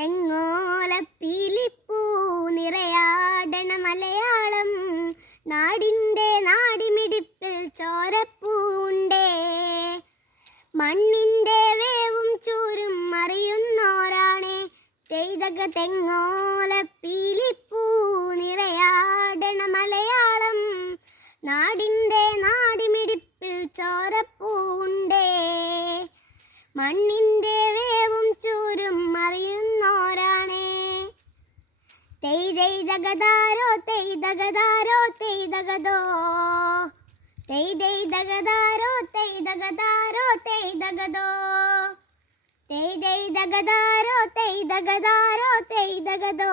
തെങ്ങോലപ്പീലിപ്പൂ നിറയാടണ മലയാളം നാടിൻ്റെ നാടിമിടിപ്പിൽ ചോരപ്പൂണ്ടേ. മണ്ണിൻ്റെ വേവും ചൂരും അറിയുന്നോരാണേ തെയ്തക തെങ്ങോലപ്പീലിപ്പൂ നിറയാടണ മലയാളം നാടിൻ്റെ നാടിമിടിപ്പിൽ ചോരപ്പൂണ്ടേ. മണ്ണിൻ്റെ വേവും ചൂരും അറിയുന്നോരാണേ. തെയ്തകതാരോ തെയ്തകതാരോ തെയ്തകതോ തെയ്തകതാരോ തെയ്തകതാരോ തെയ്തകതോ തെയ്തകതാരോ തെയ്തകതാരോ തെയ്തകതോ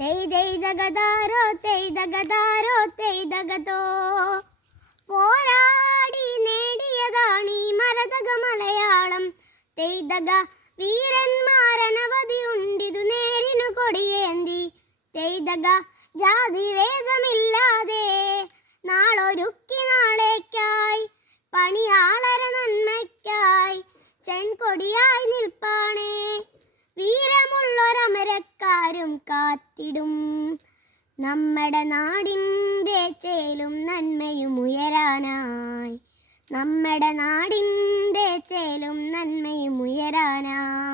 തെയ്തകതാരോ തെയ്തകതാരോ തെയ്തകതോ. പോരാടി നേടിയതാണീ മരതക മലയാളം തെയ്തക വീരന്മാരനവധി ഉണ്ടിതു നേരിനു കൊടിയേന്തി. തെയ്തക ജാതിവേദമില്ലാതെ നാളൊരുക്കി നാളേക്കായി പണിയാളര നന്മയ്ക്കായി ചെൺകൊടിയായി നിൽപ്പാണേ. വീരമുള്ളൊരമരക്കാരും കാത്തിടും നമ്മുടെ നാടിൻ്റെ ചേലും നന്മയും ഉയരാനായി. നമ്മുടെ നാടിൻ്റെ ചേലും നന്മയും ഉയരാനായി.